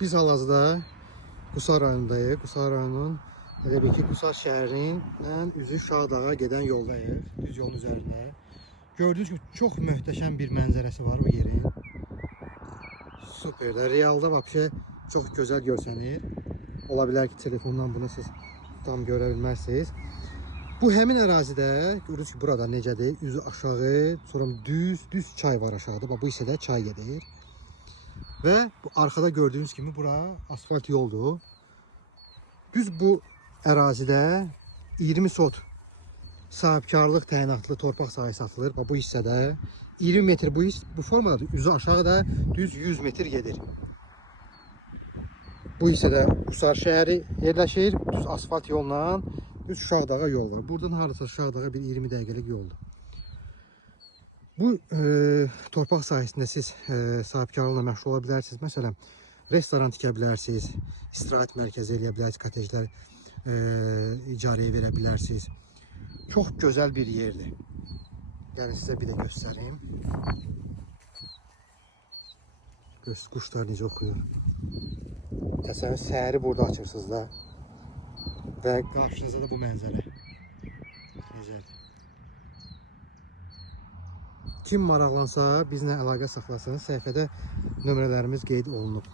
Biz hal-hazırda Qusar rayonundayıq. Qusar rayonunun, elə bil ki, Qusar şəhərinin üzü Şağdağa gedən yoldayıq. Düz yolun üzərində. Gördüğünüz gibi çok möhtəşəm bir mənzərəsi var o yerin. Süper. Realda vəbşə çox gözəl görsənir. Ola bilər ki, telefondan bunu siz tam görə bilməzsiniz. Bu həmin ərazidə görürsünüz ki, burada necədir? Üzü aşağı, sonra düz çay var aşağıda. Bax, bu hissədə çay gedir. Və bu arkada gördüğünüz kimi bura asfalt yoldur. Biz bu ərazidə 20 sot sahibkarlıq təyinatlı torpaq sahəsi satılır. Bu hissədə 20 metr bu formada üzü aşağıda düz 100 metr gedir. Bu hissədə Qusar şəhəri yerləşir. Düz asfalt yolla düz Şağdağa yol var. Buradan harasa Şağdağa bir 20 dəqiqəlik yoldur. Bu torpaq sahəsində siz sahibkarlıqla məşğul ola bilərsiniz. Məsələn, restoran tikə bilərsiniz, istirahət mərkəzi eləyə bilərsiniz, kotejlər icarəyə verə bilərsiniz. Çox gözəl bir yerdir. Gəlin sizə bir də göstəreyim. Quşlar necə oxuyur. Təsəvvür səhəri burada açırsınız da. Və qarşınızda da bu mənzərə. Necədir? Kim maraqlansa bizlə əlaqə saxlasın. Səhifədə nömrələrimiz qeyd olunub.